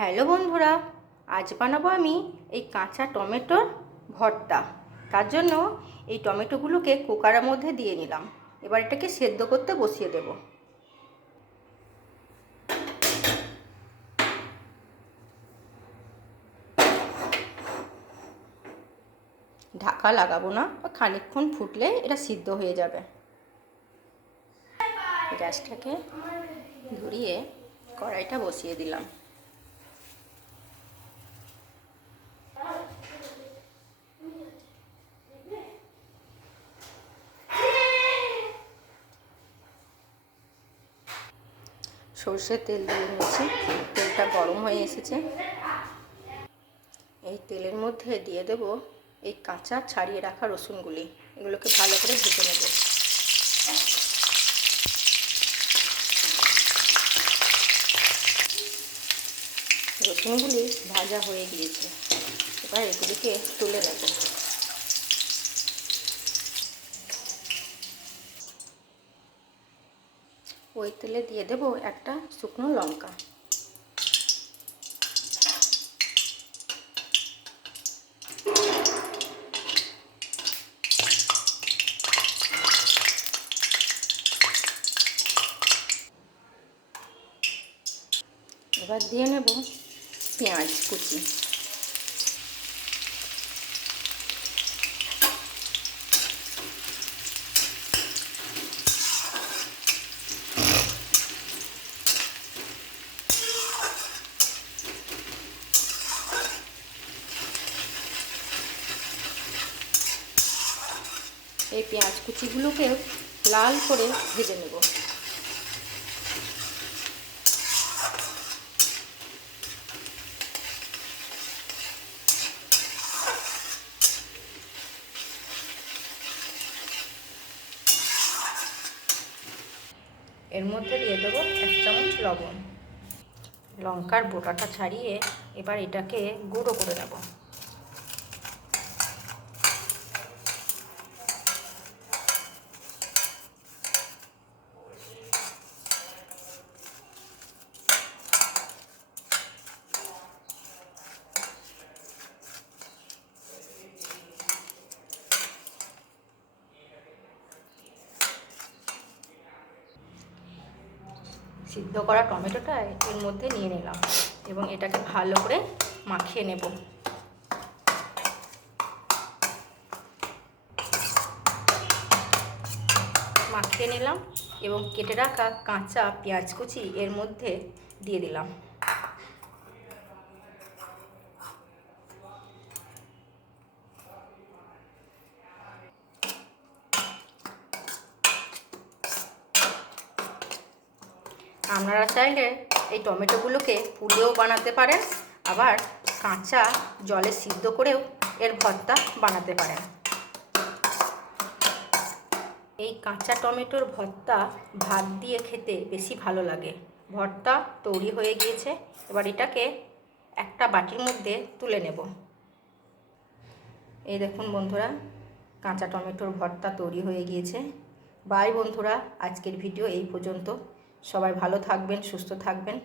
Hello বন্ধুরা, আজ বানাবো আমি এই কাঁচা টমেটোর ভর্তা। তার জন্য এই টমেটোগুলোকে কুকারের মধ্যে দিয়ে নিলাম। এবার এটাকে সেদ্ধ করতে বসিয়ে দেব। ঢাকা লাগাবো না, খানিকক্ষণ ফুটলে এটা সিদ্ধ হয়ে যাবে। গ্যাসটাকে ধরিয়ে কড়াইটা বসিয়ে দিলাম। সরষের তেল দিয়ে নিয়েছি, তেলটা গরম হয়ে এসেছে। এই তেলের মধ্যে দিয়ে দেব এই কাঁচা ছাড়িয়ে রাখা রসুনগুলি। এগুলোকে ভালো করে ভেজে নেব। রসুনগুলি ভাজা হয়ে গিয়েছে, এবার এগুলিকে তুলে নেব। ওই তেলে দিয়ে দেব একটা শুকনো লঙ্কা। এবার দিয়ে নেব পেঁয়াজ কুচি। এই পেঁয়াজ কুচিগুলোকে লাল করে ভেজে নেব। এর মধ্যে দিয়ে দেবো 1 চামচ লবণ। লঙ্কার বোটাটা ছাড়িয়ে এবার এটাকে গুঁড়ো করে নেব। সিদ্ধ করা টমেটোটা এর মধ্যে নিয়ে নিলাম এবং এটাকে ভালো করে মাখিয়ে নেব। মাখিয়ে নিলাম এবং কেটে রাখা কাঁচা পেঁয়াজ কুচি এর মধ্যে দিয়ে দিলাম। আপনারা চাইলে এই টমেটোগুলোকে পুড়িয়েও বানাতে পারেন, আবার কাঁচা জলে সিদ্ধ করেও এর ভর্তা বানাতে পারেন। এই কাঁচা টমেটোর ভর্তা ভাত দিয়ে খেতে বেশি ভালো লাগে। ভর্তা তৈরি হয়ে গিয়েছে, এবার এটাকে একটা বাটির মধ্যে তুলে নেব। এই দেখুন বন্ধুরা, কাঁচা টমেটোর ভর্তা তৈরি হয়ে গিয়েছে। বাই বন্ধুরা, আজকের ভিডিও এই পর্যন্ত। সবাই ভালো থাকবেন, সুস্থ থাকবেন।